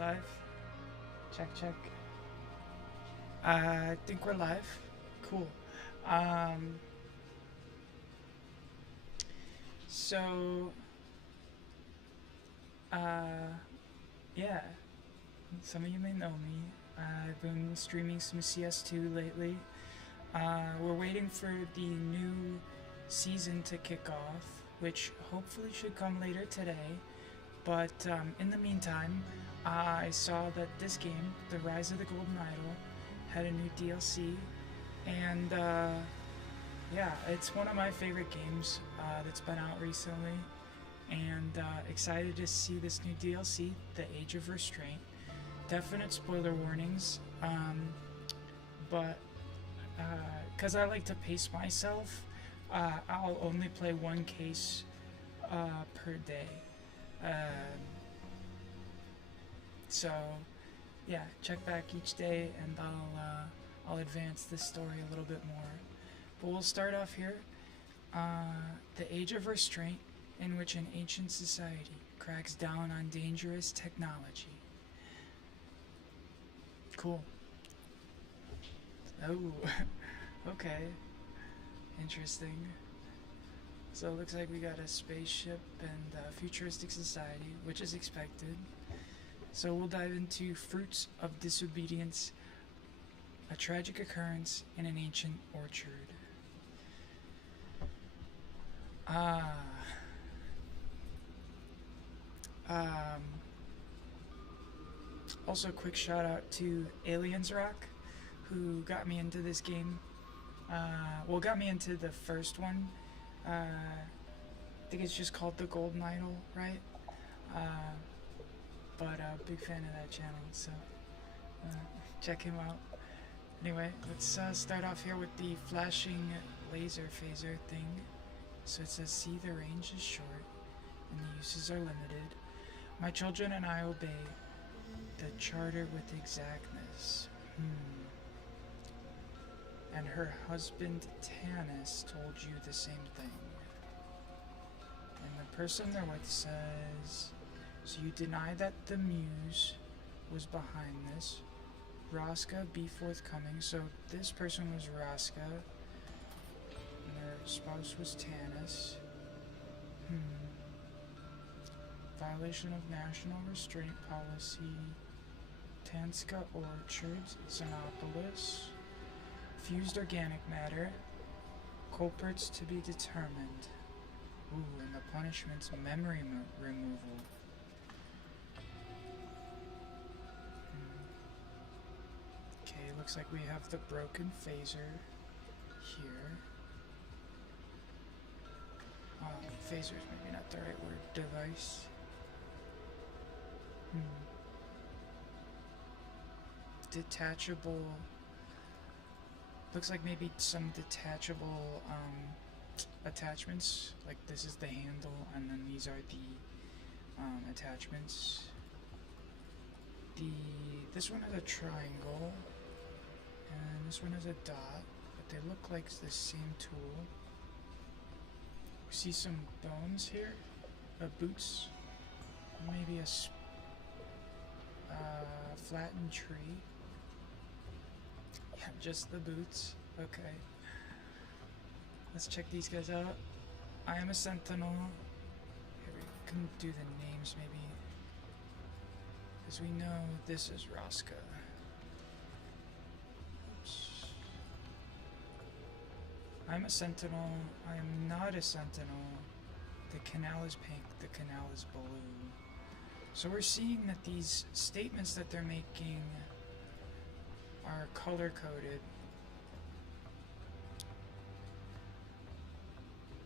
Live. Check, check. I think we're live. Cool. Um, so, uh, yeah. Some of you may know me. I've been streaming some CS2 lately. We're waiting for the new season to kick off, which hopefully should come later today. But in the meantime, I saw that this game, The Rise of the Golden Idol, had a new DLC, and yeah, it's one of my favorite games that's been out recently, and excited to see this new DLC, The Age of Restraint. Definite spoiler warnings, but because I like to pace myself, I'll only play one case per day. So yeah, check back each day and I'll advance this story a little bit more. But we'll start off here. The Age of Restraint, in which an ancient society cracks down on dangerous technology. Cool. Oh, okay. Interesting. So it looks like we got a spaceship and a futuristic society, which is expected. So we'll dive into Fruits of Disobedience, a tragic occurrence in an ancient orchard. Also, quick shout out to Aliens Rock, who got me into this game. Well, got me into the first one. I think it's just called The Golden Idol, right? But big fan of that channel, so check him out. Anyway, let's start off here with the flashing laser phaser thing. So it says, see, the range is short and the uses are limited. My children and I obey the charter with exactness. And her husband Tanis told you the same thing. And the person they're with says, so you deny that the muse was behind this. Raska, be forthcoming. So this person was Raska, and their spouse was Tanis. Violation of national restraint policy. Tanska Orchards, Xenopolis. Fused organic matter. Culprits to be determined. Ooh, and the punishment's memory removal. Okay, looks like we have the broken phaser here. Phaser's maybe not the right word. Device. Detachable. Looks like maybe some detachable attachments. Like this is the handle, and then these are the attachments. This one has a triangle, and this one has a dot, but they look like the same tool. We see some bones here, boots, maybe a flattened tree. Yeah, just the boots. Okay. Let's check these guys out. I am a sentinel. Here, we can do the names maybe. Because we know this is Raska. Oops. I'm a sentinel. I am not a sentinel. The canal is pink. The canal is blue. So we're seeing that these statements that they're making are color-coded.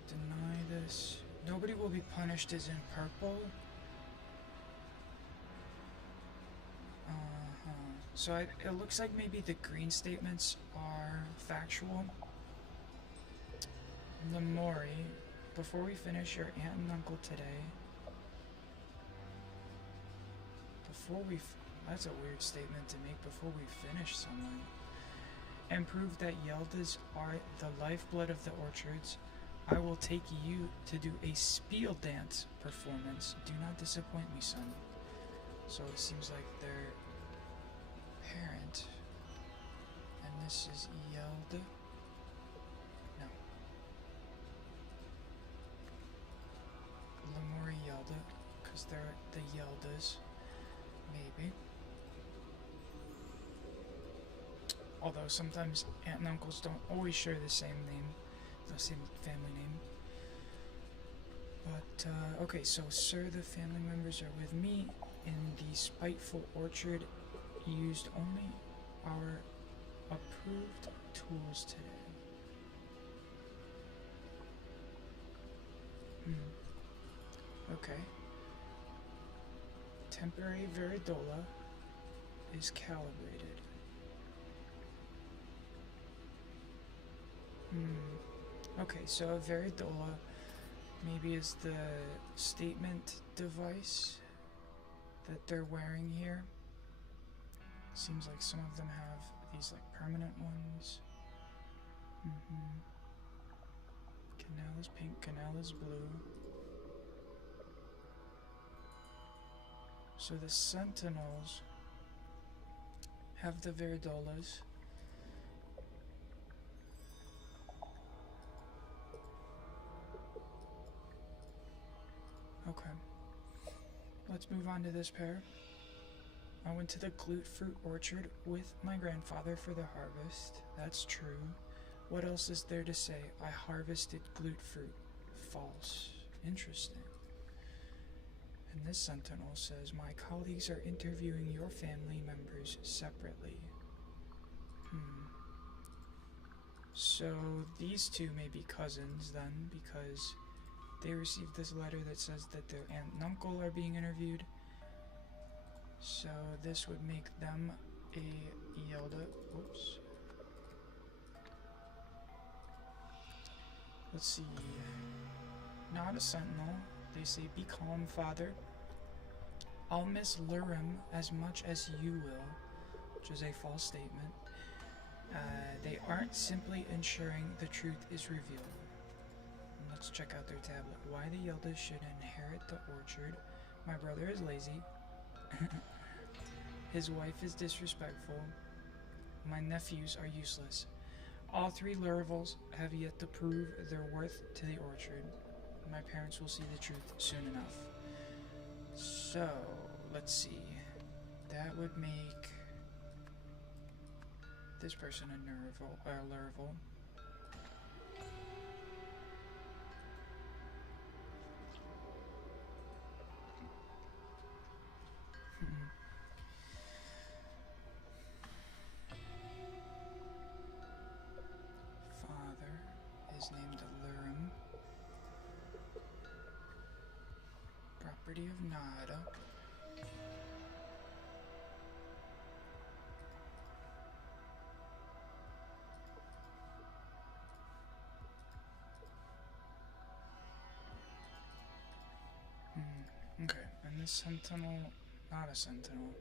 Deny this. Nobody will be punished is in purple. So it looks like maybe the green statements are factual. Lamori, before we finish your aunt and uncle today. That's a weird statement to make before we finish someone. And prove that Yeldas are the lifeblood of the orchards. I will take you to do a spiel dance performance. Do not disappoint me, son. So it seems like their parent, and this is Yelda. No. Lemuri Yelda, because they're the Yeldas, maybe. Although sometimes aunt and uncles don't always share the same name, the same family name. But, okay, so sir, the family members are with me in the spiteful orchard. Used only our approved tools today. Okay. Temporary Veridola is calibrated. Okay, so a Veridola maybe is the statement device that they're wearing here. Seems like some of them have these like permanent ones. Canal is pink, canal is blue. So the Sentinels have the Veridolas. Okay. Let's move on to this pair. I went to the glute fruit orchard with my grandfather for the harvest. That's true. What else is there to say? I harvested glute fruit. False. Interesting. And this sentinel says, my colleagues are interviewing your family members separately. So these two may be cousins then, because they received this letter that says that their aunt and uncle are being interviewed. So this would make them a Yelda. Whoops. Let's see. Not a sentinel. They say, be calm, father. I'll miss Lurim as much as you will, which is a false statement. They aren't simply ensuring the truth is revealed. Let's check out their tablet. Why the Yeldas should inherit the orchard. My brother is lazy. His wife is disrespectful. My nephews are useless. All three Lurivals have yet to prove their worth to the orchard. My parents will see the truth soon enough. So, let's see. That would make this person a Lurival. Father is named Lurim. Property of Nada. Okay, and this sentinel, not a sentinel,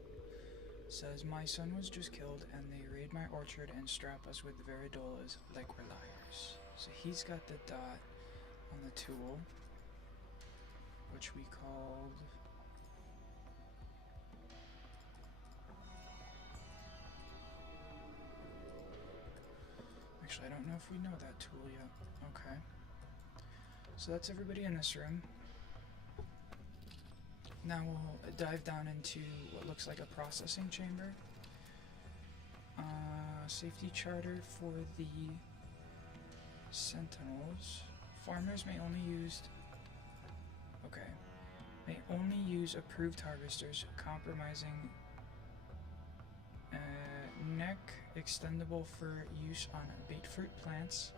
says, my son was just killed and they raid my orchard and strap us with Veridolas like we're liars. So he's got the dot on the tool, which we called... Actually, I don't know if we know that tool yet. Okay. So that's everybody in this room. Now we'll dive down into what looks like a processing chamber. Safety charter for the Sentinels. Farmers may only use approved harvesters, compromising neck extendable for use on bait fruit plants.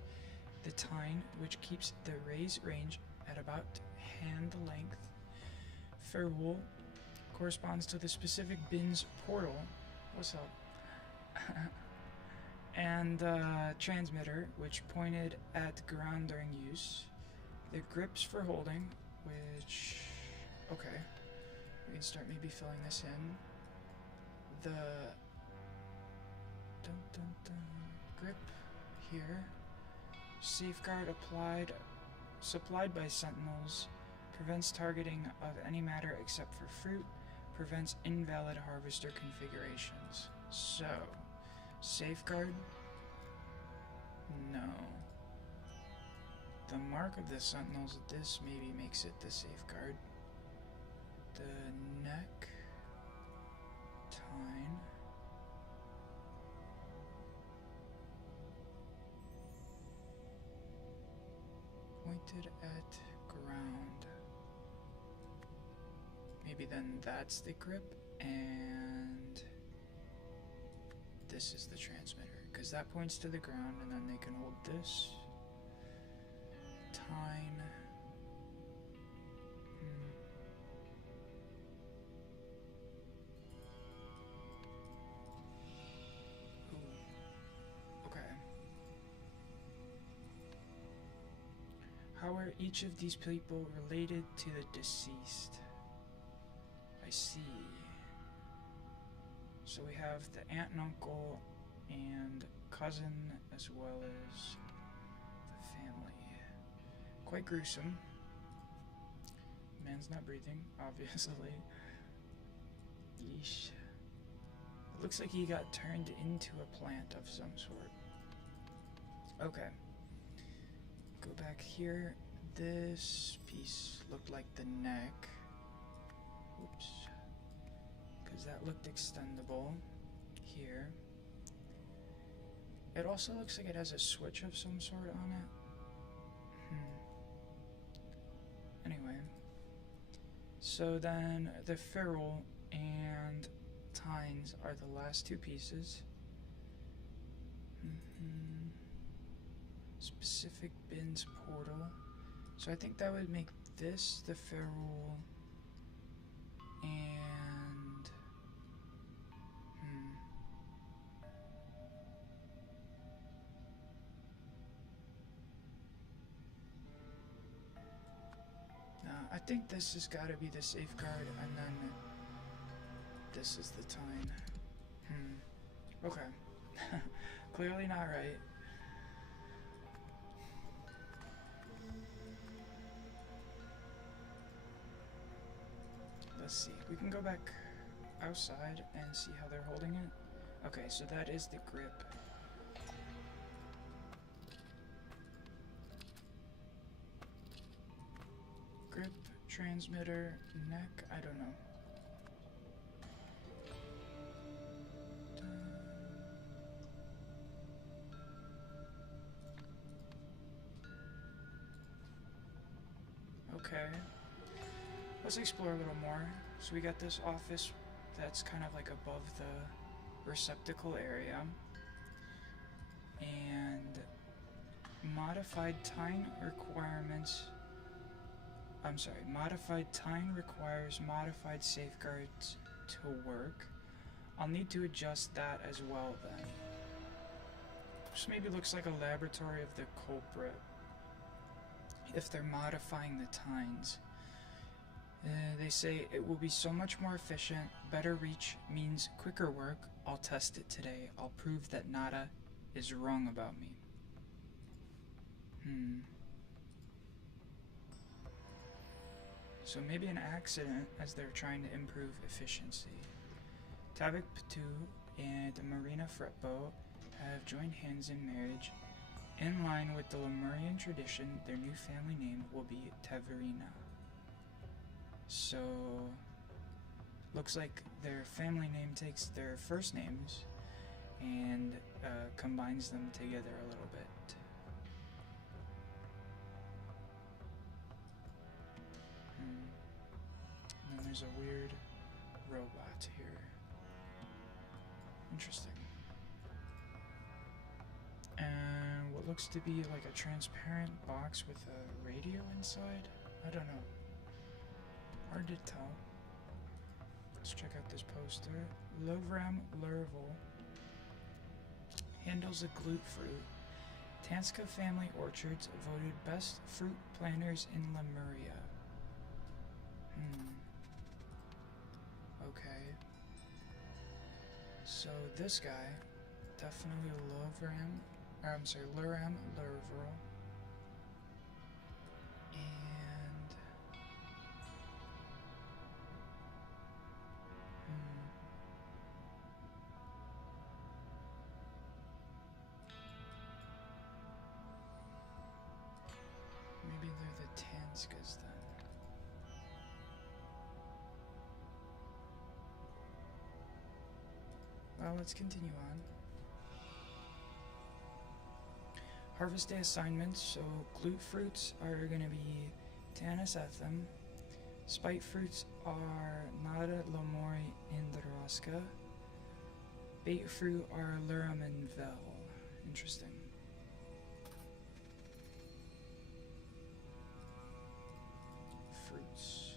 The tine, which keeps the raise range at about hand length. Fair wool corresponds to the specific bin's portal. What's up? And transmitter, which pointed at ground during use. The grips for holding, which... Okay. We can start maybe filling this in. The... grip here. Safeguard supplied by sentinels. Prevents targeting of any matter except for fruit. prevents invalid harvester configurations. So, safeguard? No. The mark of the sentinels, this maybe makes it the safeguard. The neck, tine. Pointed at ground. Maybe then that's the grip, and this is the transmitter, because that points to the ground, and then they can hold this. Tine. Ooh. Okay. How are each of these people related to the deceased? I see. So we have the aunt and uncle and cousin as well as the family. Quite gruesome. Man's not breathing, obviously. Yeesh. It looks like he got turned into a plant of some sort. Okay. Go back here. This piece looked like the neck. Oops. Because that looked extendable here. It also looks like it has a switch of some sort on it. Anyway. So then the ferrule and tines are the last two pieces. Specific bins portal. So I think that would make this the ferrule and I think this has got to be the safeguard, and then this is the tine. Okay. Clearly not right. Let's see. We can go back outside and see how they're holding it. Okay, so that is the grip. Grip, transmitter, neck, I don't know. Okay. Let's explore a little more. So we got this office that's kind of like above the receptacle area. And modified tine requirements. Modified tine requires modified safeguards to work. I'll need to adjust that as well then. This maybe looks like a laboratory of the culprit. If they're modifying the tines. They say it will be so much more efficient. Better reach means quicker work. I'll test it today. I'll prove that Nada is wrong about me. So maybe an accident as they're trying to improve efficiency. Tavik Patu and Marina Fretbo have joined hands in marriage. In line with the Lemurian tradition, their new family name will be Taverina. So, looks like their family name takes their first names and combines them together a little bit. And then there's a weird robot here. Interesting. And what looks to be like a transparent box with a radio inside? I don't know. Hard to tell. Let's check out this poster. Lovram Lurval handles a glute fruit. Tanska Family Orchards voted best fruit planters in Lemuria. Okay. So this guy, definitely Luram Lurval. And these guys then. Well, let's continue on. Harvest day assignments. So glute fruits are going to be Tanis Etham. Spite fruits are Nada Lomori Indraska. Bait fruit are Lurum and Vel. Interesting. Fruits.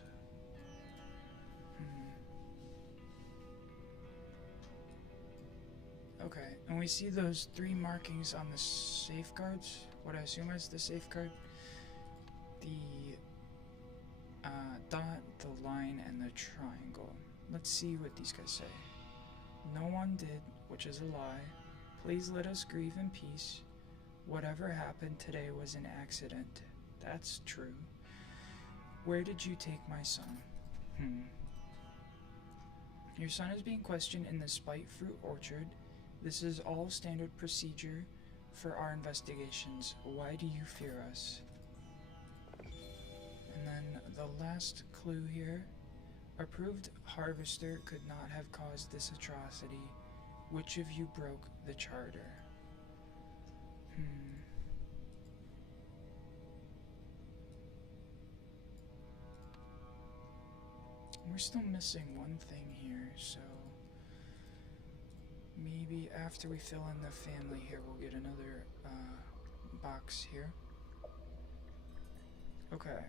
Okay, and we see those 3 markings on the safeguards. What I assume is the safeguard. The dot, the line, and the triangle. Let's see what these guys say. No one did, which is a lie. Please let us grieve in peace. Whatever happened today was an accident. That's true. Where did you take my son? Your son is being questioned in the Spite Fruit Orchard. This is all standard procedure for our investigations. Why do you fear us? And then the last clue here. Approved harvester could not have caused this atrocity. Which of you broke the charter? We're still missing one thing here, so maybe after we fill in the family here, we'll get another box here. Okay.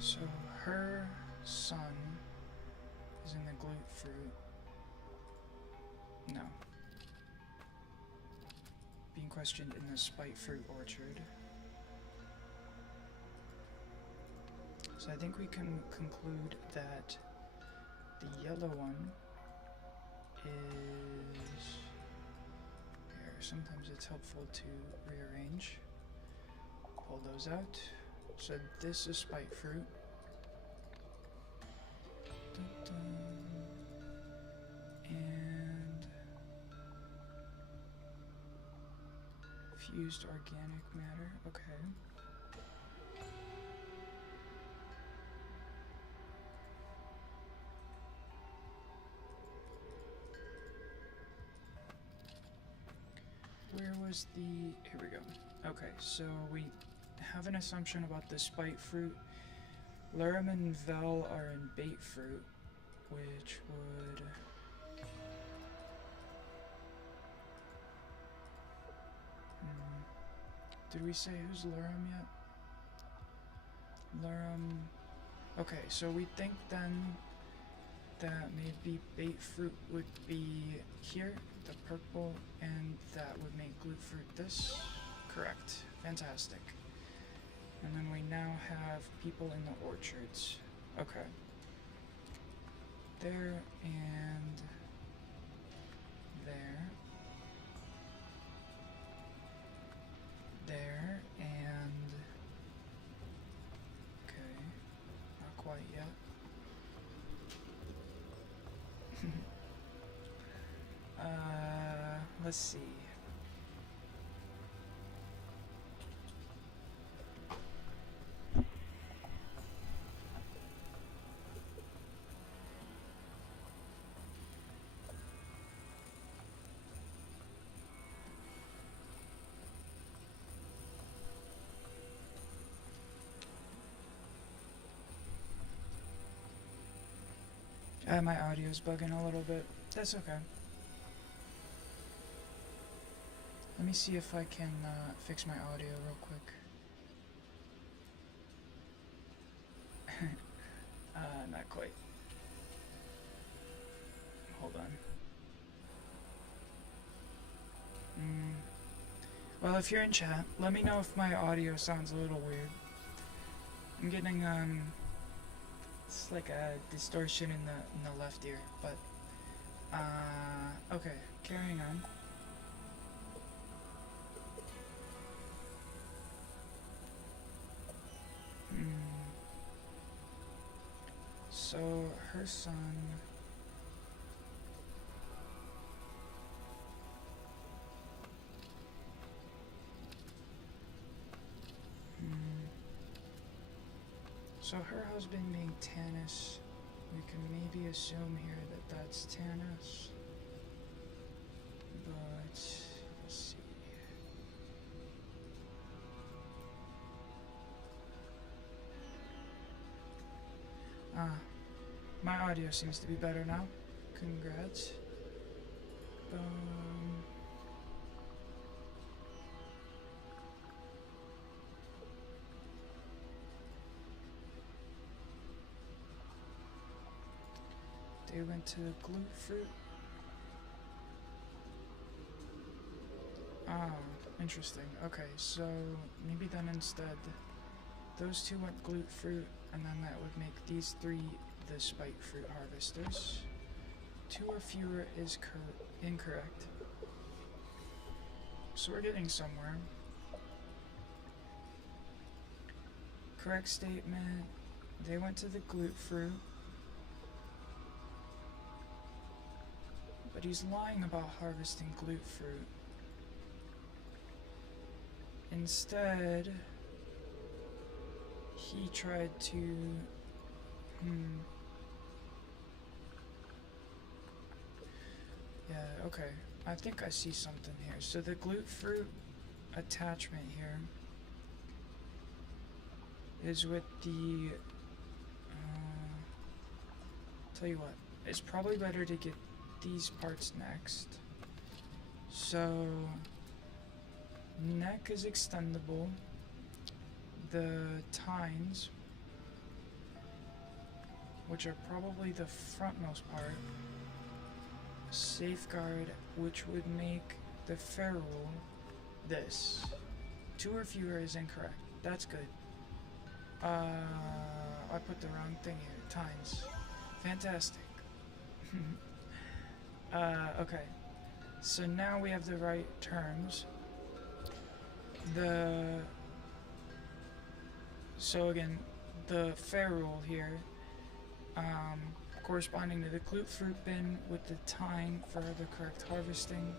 So her son is in the glute fruit. No. Being questioned in the Spite Fruit Orchard. So I think we can conclude that the yellow one is here. Sometimes it's helpful to rearrange. Pull those out. So this is Spite Fruit. And fused organic matter. Okay. Where was the... Here we go. Okay, so we have an assumption about the Spite Fruit. Lurum and Vel are in Bait Fruit, which would... Did we say who's Lurum yet? Lurum... Okay, so we think then that maybe Bait Fruit would be here, the purple, and that would make Glute Fruit this. Correct. Fantastic. And then we now have people in the orchards. Okay. There and there. There and... Okay. Not quite yet. Let's see. My audio's bugging a little bit. That's okay. Let me see if I can fix my audio real quick. Not quite. Hold on. Well, if you're in chat, let me know if my audio sounds a little weird. I'm getting it's like a distortion in the left ear, but okay, carrying on. So her son. So her husband being Tanis, we can maybe assume here that that's Tanis. But let's see. My audio seems to be better now. Congrats. They went to glute fruit. Interesting. Okay, so maybe then instead those two went glute fruit, and then that would make these three the spike fruit harvesters. 2 or fewer is incorrect. So we're getting somewhere. Correct statement. They went to the glute fruit. But he's lying about harvesting glute fruit. Instead, he tried to... Yeah, okay. I think I see something here. So the glute fruit attachment here is with the... tell you what, it's probably better to get these parts next. So neck is extendable. The tines, which are probably the frontmost part. Safeguard, which would make the ferrule this. 2 or fewer is incorrect. That's good. I put the wrong thing here. Tines. Fantastic. Okay. So now we have the right terms. So again, the ferrule here, corresponding to the glute fruit bin with the tine for the correct harvesting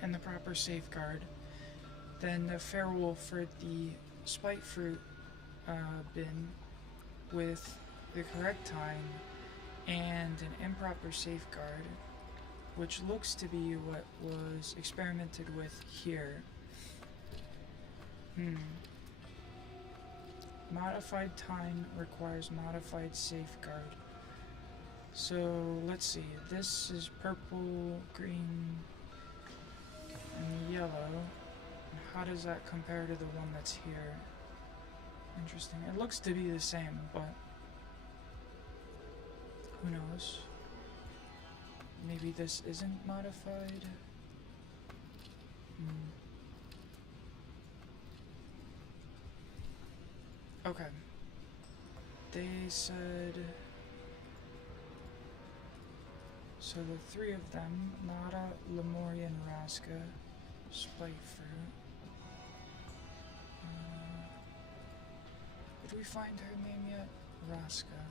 and the proper safeguard. Then the ferrule for the spike fruit bin with the correct tine and an improper safeguard, which looks to be what was experimented with here. Modified tine requires modified safeguard. So let's see, this is purple, green, and yellow. How does that compare to the one that's here? Interesting. It looks to be the same, but who knows? Maybe this isn't modified? Okay. They said... So the 3 of them, Nada, Lemuria, and Raska, spike fruit. Did we find her name yet? Raska.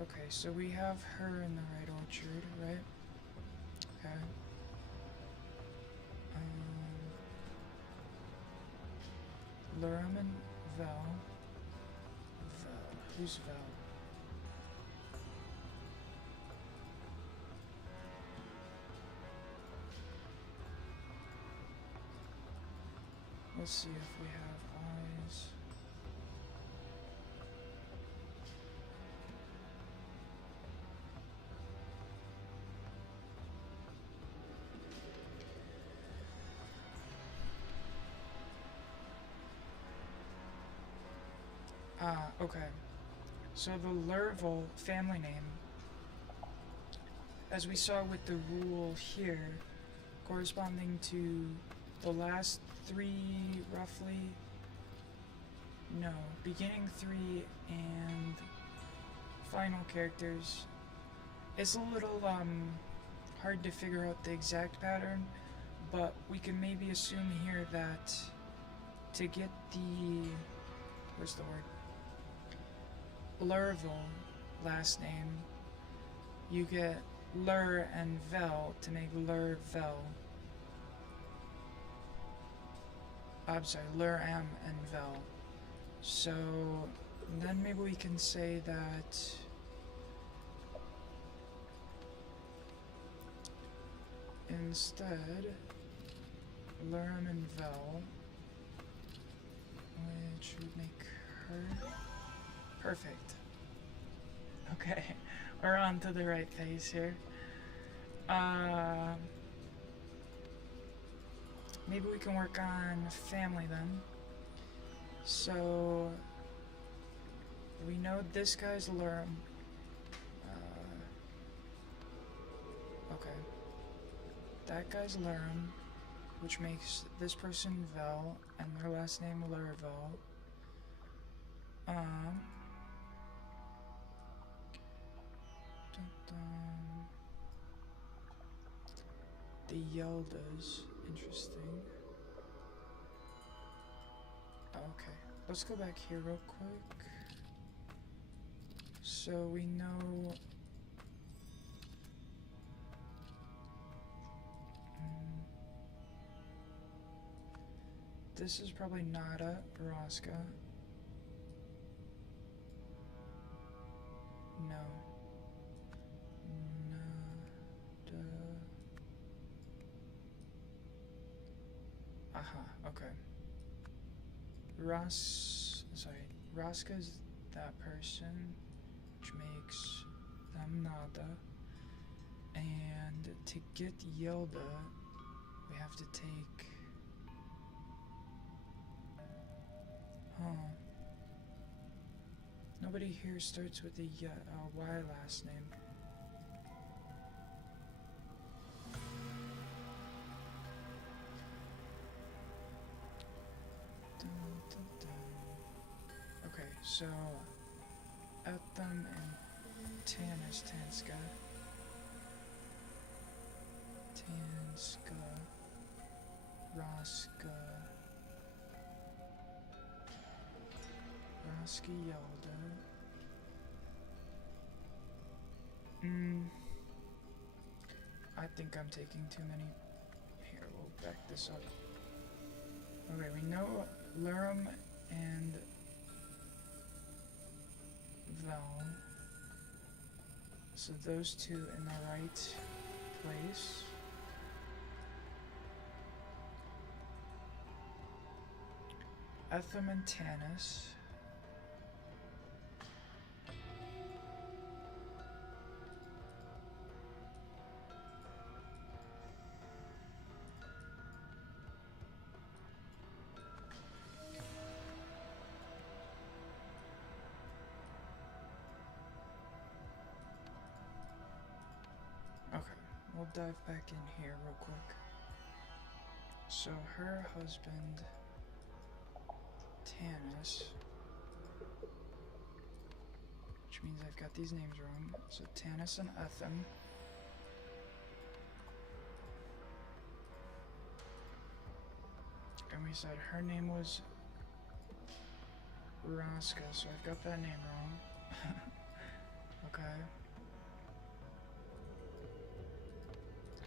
Okay, so we have her in the right orchard, right? Okay. Luraman, Vel. Who's Vel? Let's see if we have eyes. Okay. So the Lurval family name, as we saw with the rule here, corresponding to the last 3, roughly, no, beginning 3 and final characters, it's a little hard to figure out the exact pattern, but we can maybe assume here that to get the, where's the word? Blurville last name, you get Lur and Vel to make Lurvel. I'm sorry, Luram and Vel. So then maybe we can say that instead Luram and Vel, which would make her perfect. Okay, we're on to the right pace here. Maybe we can work on family then. So we know this guy's Luram. Okay. That guy's Luram, which makes this person Vel, and their last name Lurvel. The Yeldas, interesting. Okay, let's go back here real quick. So we know this is probably Nada, Raska. No. Nada. Aha, okay. Raska's that person, which makes them Nada. And to get Yelda, we have to take... Nobody here starts with the Y last name. Okay, so Etham and Tanska. Raska Yelda. I think I'm taking too many. Here, we'll back this up. Okay, we know Luram and Vel. So those two in the right place. Etham and Tanis. Okay, we'll dive back in here real quick. So her husband, Tanis, which means I've got these names wrong. So Tanis and Etham. And we said her name was Raska, so I've got that name wrong. Okay.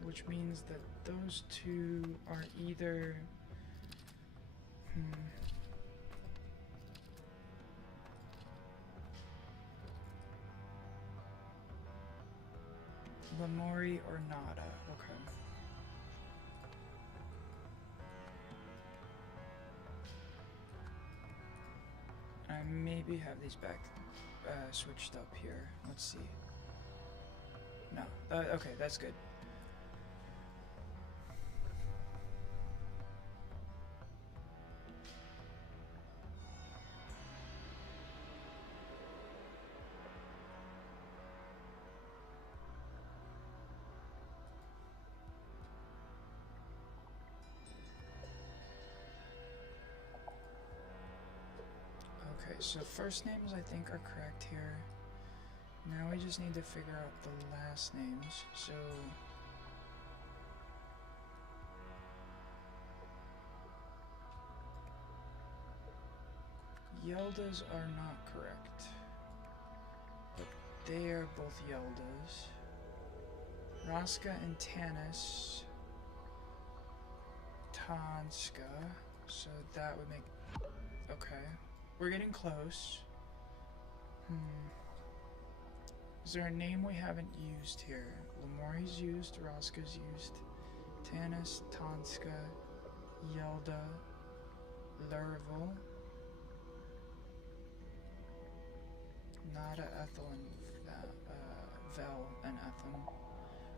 Which means that those two are either... Lamori or Nada. Okay. I maybe have these back switched up here. Let's see. No. Okay, that's good. Okay, so first names I think are correct here. Now we just need to figure out the last names. So Yeldas are not correct. They are both Yeldas. Raska and Tanis. Tanska. So that would make... Okay. We're getting close. Is there a name we haven't used here? Lamori's used, Raska's used. Tanis, Tanska, Yelda, Lurvel. Nada, Ethel, and Vel, and Ethel.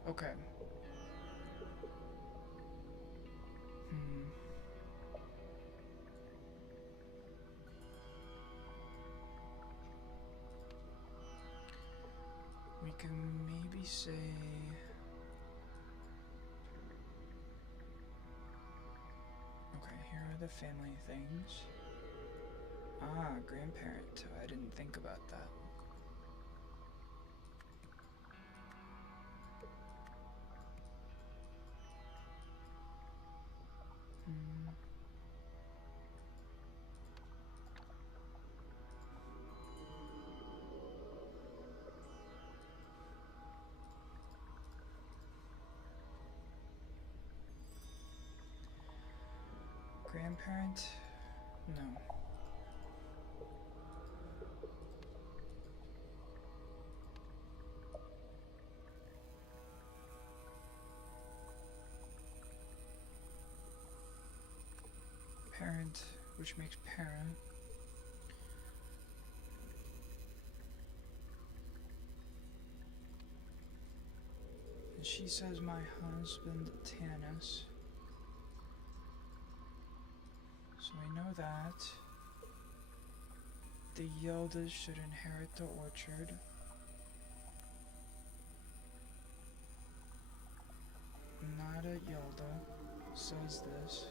Okay. We can maybe say... Okay, here are the family things. Ah, grandparent. I didn't think about that. Grandparent? No. Parent, which makes parent. And she says my husband, Tanis. So we know that. The Yeldas should inherit the orchard. Not a Yelda says this.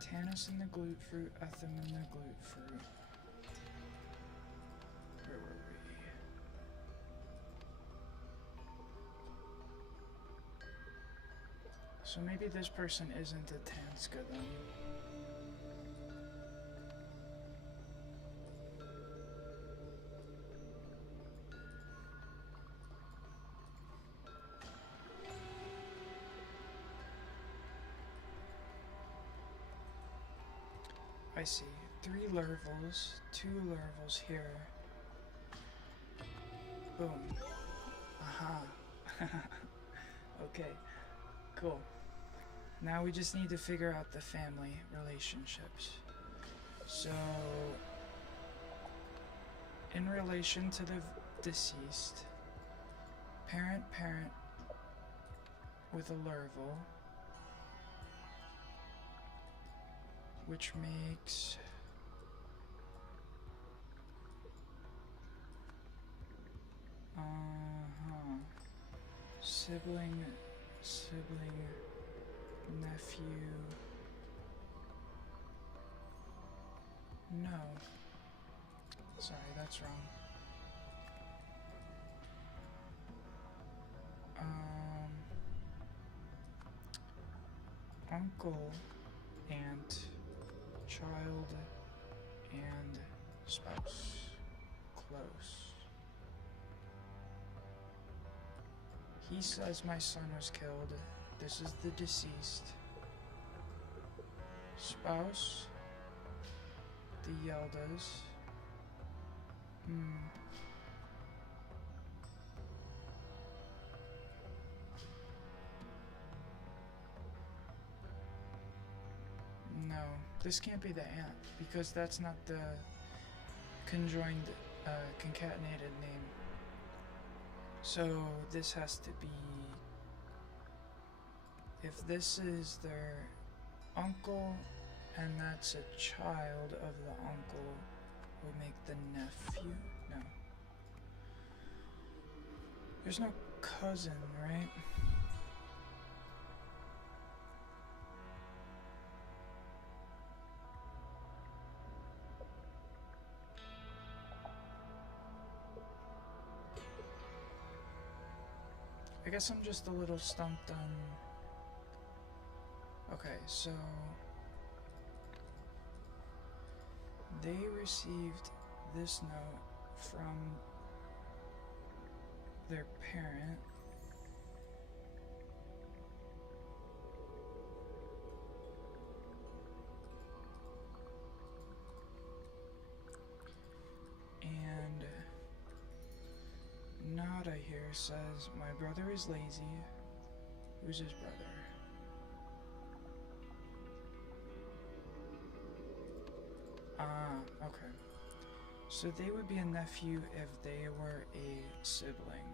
Tanis in the glute fruit, Etham in the glute fruit. Where were we? So maybe this person isn't a Tanska then. I see. 3 Lurvels, 2 Lurvels here. Boom. Aha. Okay. Cool. Now we just need to figure out the family relationships. So, in relation to the deceased, parent with a Lurvel, which makes sibling, nephew. No. Sorry, that's wrong. Uncle, aunt, child, and spouse. Close. He says my son was killed. This is the deceased. Spouse. The Yeldas. No, this can't be the aunt, because that's not the conjoined, concatenated name. So this has to be, if this is their uncle and that's a child of the uncle, would make the nephew? No. There's no cousin, right? guess I'm just a little stumped on... Okay, so... They received this note from their parent. And Nada here says, my brother is lazy. Who's his brother? Ah, okay. So they would be a nephew if they were a sibling.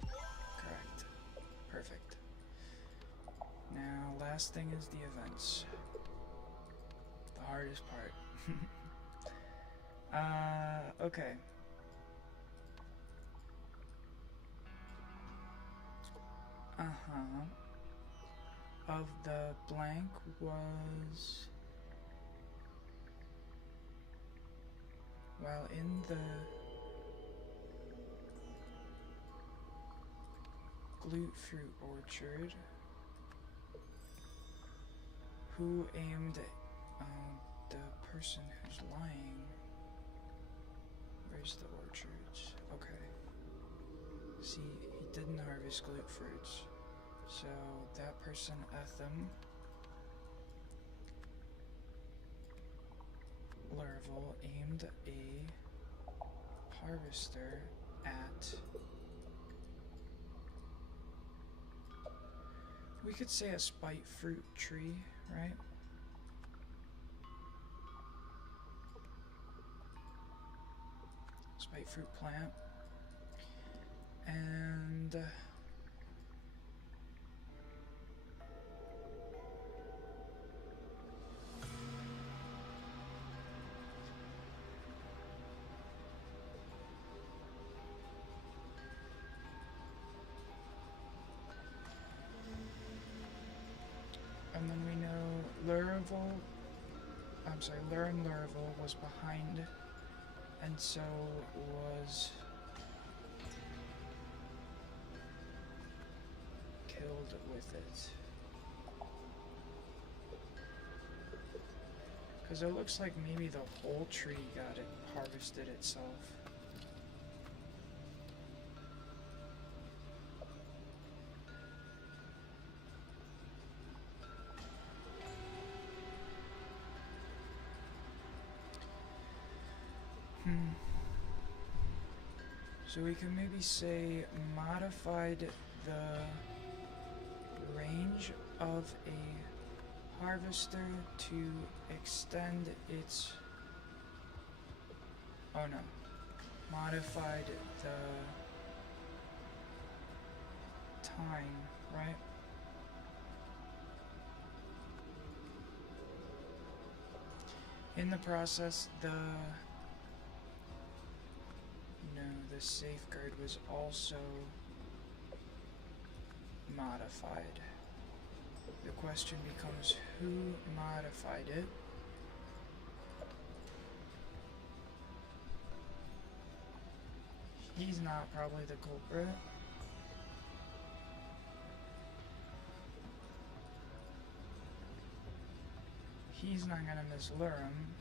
Correct. Perfect. Now, last thing is the events. The hardest part. Okay. Of the blank was... While in the glute fruit orchard, who aimed the person who's lying? Where's the orchards? Okay. See, he didn't harvest glute fruits, so that person ate them. Laravel aimed a harvester at... We could say a spite fruit tree, right? Spite fruit plant. And... and then we know Lauren Laravel was behind, and so was killed with it. Because it looks like maybe the whole tree got it harvested itself. So we can maybe say modified the range of a harvester to extend its... Oh no. Modified the time, right? In the process, the safeguard was also modified. The question becomes, who modified it? He's not probably the culprit. He's not gonna mislure him.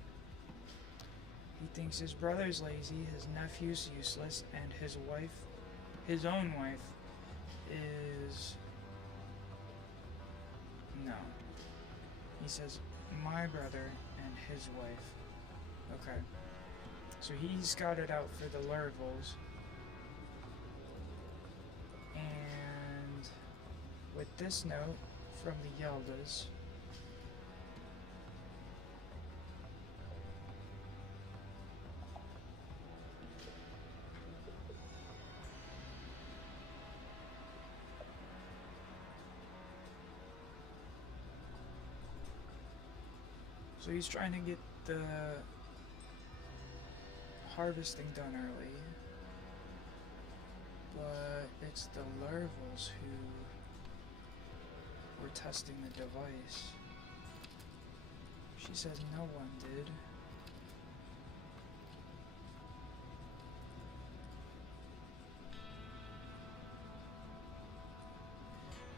He thinks his brother's lazy, his nephew's useless, and his wife, his own wife, is... No. He says, my brother and his wife. Okay. So he scouted out for the Laravels. And with this note from the Yeldas, so he's trying to get the harvesting done early, but it's the Laravels who were testing the device. She says no one did.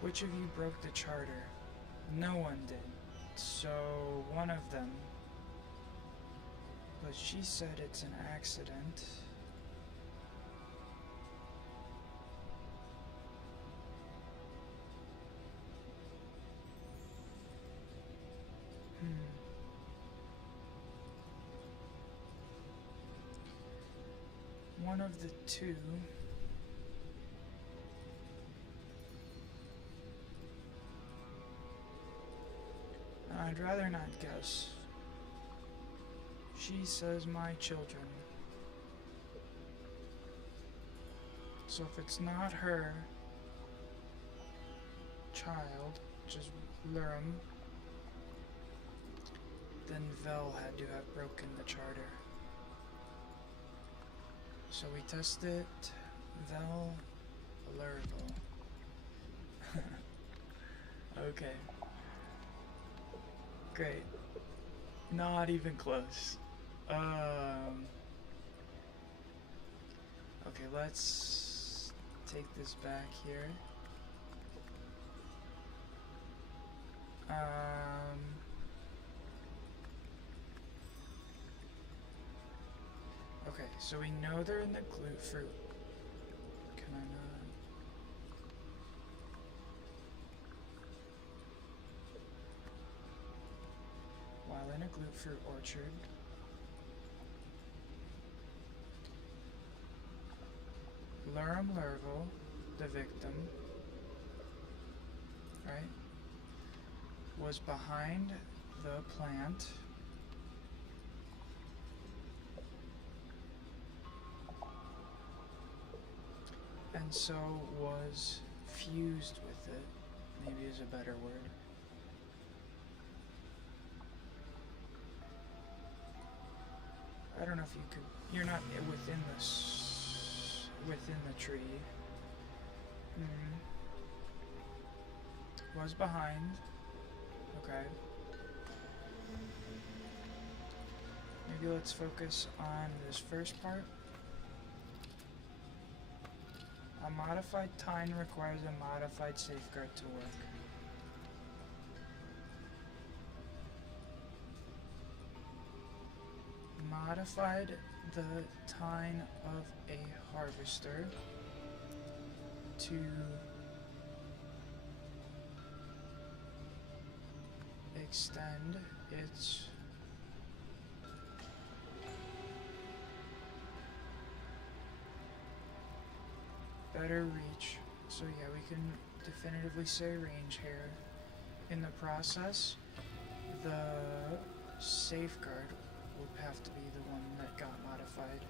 Which of you broke the charter? No one did. So, one of them. But she said it's an accident. One of the two. I'd rather not guess. She says my children. So if it's not her child, which is Lurum, then Vel had to have broken the charter. So we test it. Vel, Lurvel. Okay. Great. Not even close. Okay, let's take this back here. Okay, so we know they're in the glute fruit. Can I not? While in a glute fruit orchard. Lurum Lurvel, the victim, right, was behind the plant. And so was fused with it, maybe is a better word. I don't know if you could, you're not within the tree. Was behind. Okay. Maybe let's focus on this first part. A modified tine requires a modified safeguard to work. Modified the tine of a harvester to extend its better reach. So yeah, we can definitively say range here. In the process, the safeguard would have to be the one that got modified.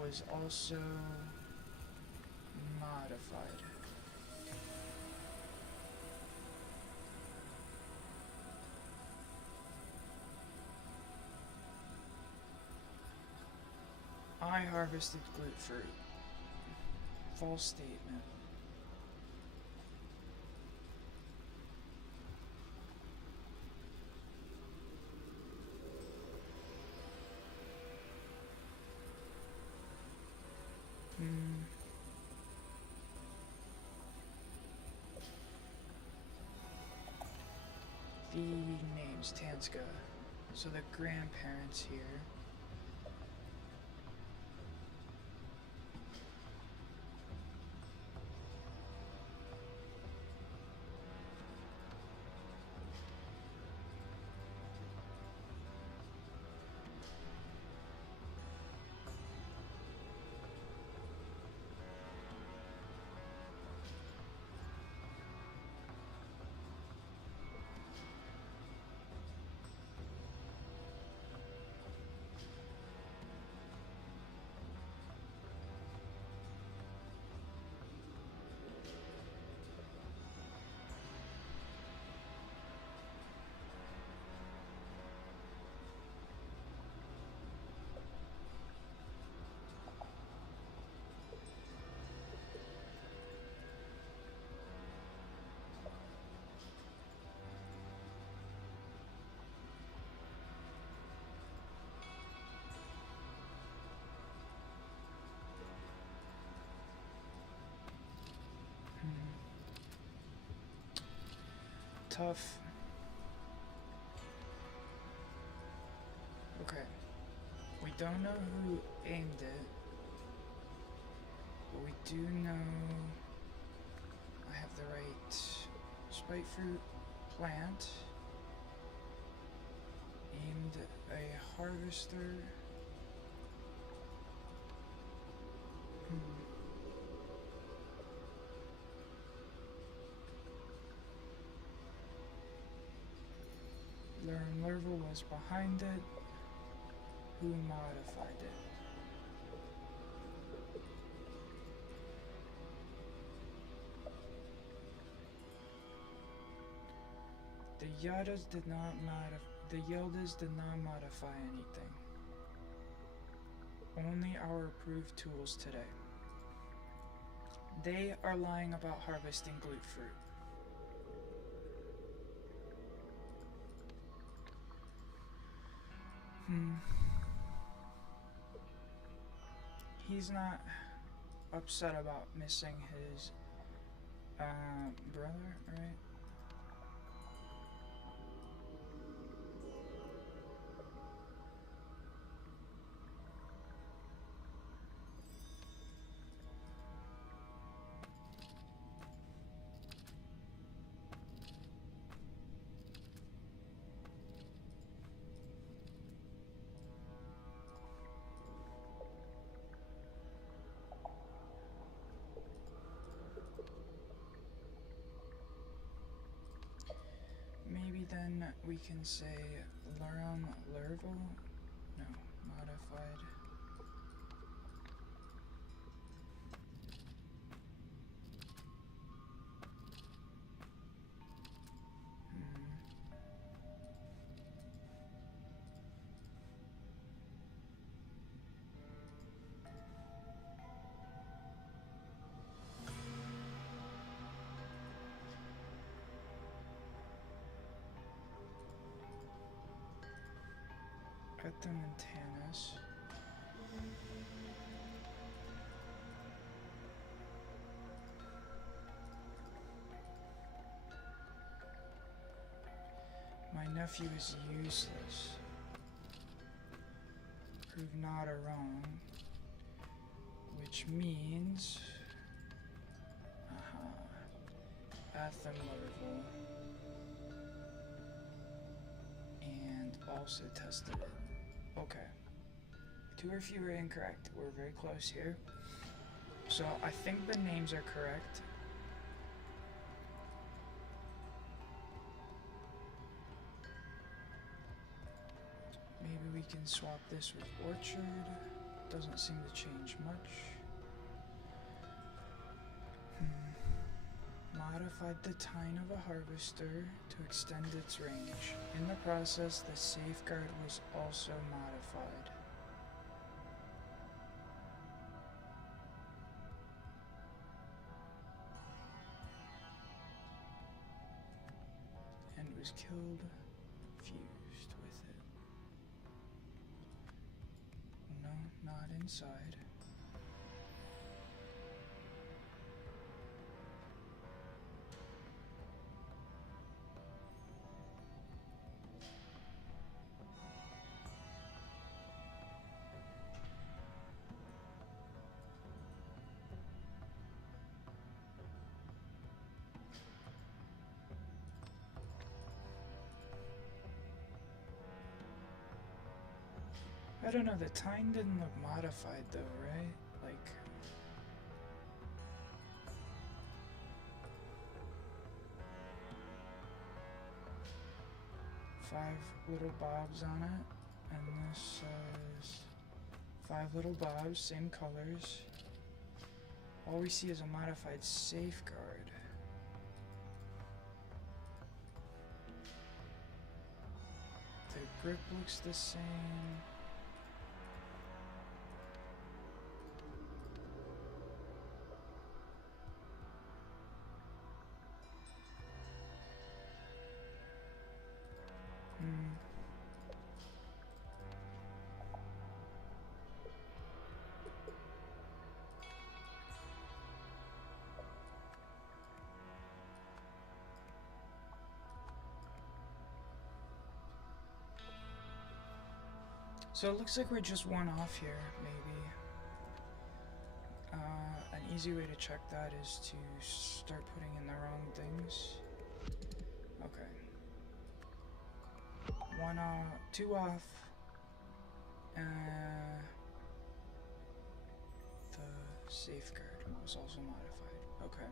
Was also modified. I harvested glute fruit. False statement. The name's Tanska. So the grandparents here. tough. Okay. We don't know who aimed it, but we do know I have the right spike fruit plant, aimed a harvester. Learn larva was behind it. Who modified it? The Yadas did not modify anything. Only our approved tools today. They are lying about harvesting glute fruit. He's not upset about missing his brother, right? Maybe then we can say Larum Larval? No, modified. At the Montanas. My nephew is useless. Prove not a wrong. Which means... Atham Larval. And also tested it. Okay. 2 or fewer incorrect. We're very close here. So I think the names are correct. Maybe we can swap this with Orchard. Doesn't seem to change much. Modified the tine of a harvester to extend its range. In the process, the safeguard was also modified. And was killed, fused with it. No, not inside. I don't know, the tine didn't look modified though, right? Like... five little bobs on it, and this says 5 little bobs, same colors. All we see is a modified safeguard. The grip looks the same. So it looks like we're just one off here, maybe. An easy way to check that is to start putting in the wrong things. Okay. One off, two off. The safeguard was also modified. Okay.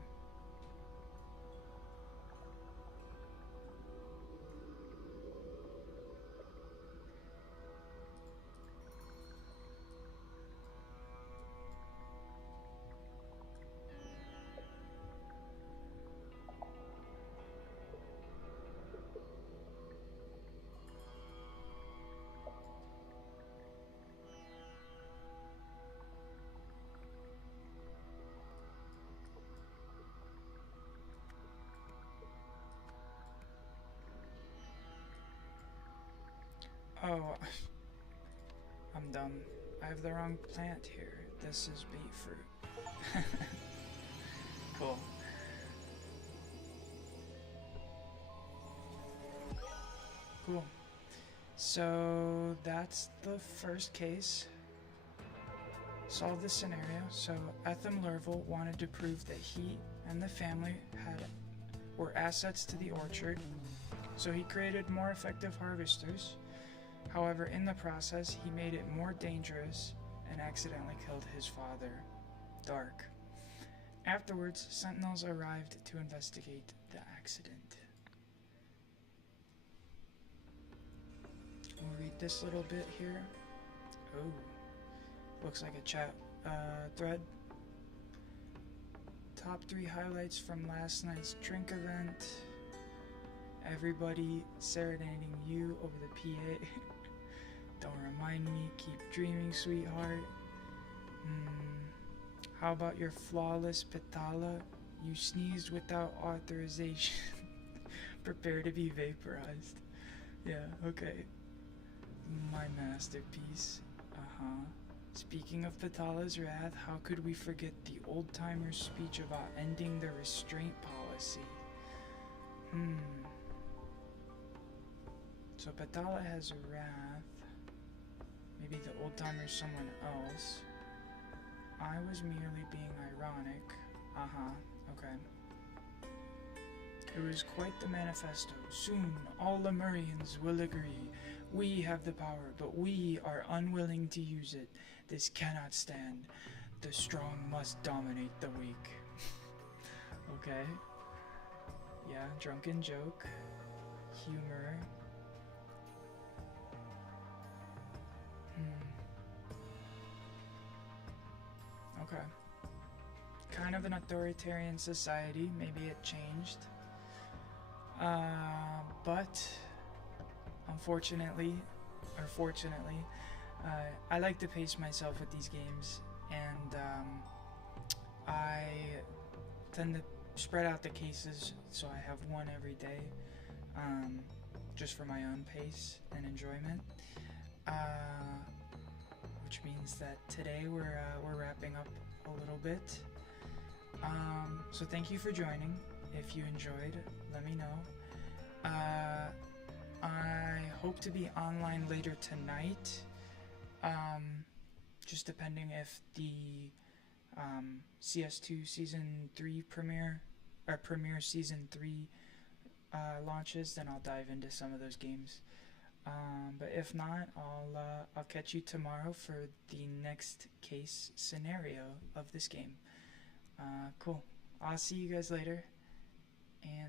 Oh, I'm dumb. I have the wrong plant here. This is beet fruit. Cool. Cool. So that's the first case. Solve this scenario. So Etham Lurville wanted to prove that he and the family were assets to the orchard. So he created more effective harvesters. However, in the process, he made it more dangerous and accidentally killed his father, Dark. Afterwards, sentinels arrived to investigate the accident. We'll read this little bit here. Oh, looks like a chat thread. Top 3 highlights from last night's drink event. Everybody serenading you over the PA. Don't remind me, keep dreaming, sweetheart. How about your flawless Pitala? You sneezed without authorization. Prepare to be vaporized. Yeah, okay. My masterpiece. Speaking of Pitala's wrath, how could we forget the old-timer speech about ending the restraint policy? So Pitala has wrath. Maybe the old-timer's someone else. I was merely being ironic. Okay. It was quite the manifesto. Soon, all Lemurians will agree. We have the power, but we are unwilling to use it. This cannot stand. The strong must dominate the weak. Okay. Yeah, drunken joke. Humor. Okay. Kind of an authoritarian society. Maybe it changed. But unfortunately, or fortunately, I like to pace myself with these games, and I tend to spread out the cases so I have one every day, just for my own pace and enjoyment. Which means that today we're wrapping up a little bit. So thank you for joining. If you enjoyed, let me know. I hope to be online later tonight. Just depending if the CS2 Season 3 Premier, or Premier Season 3 launches, then I'll dive into some of those games. But if not, I'll catch you tomorrow for the next case scenario of this game. Cool. I'll see you guys later, and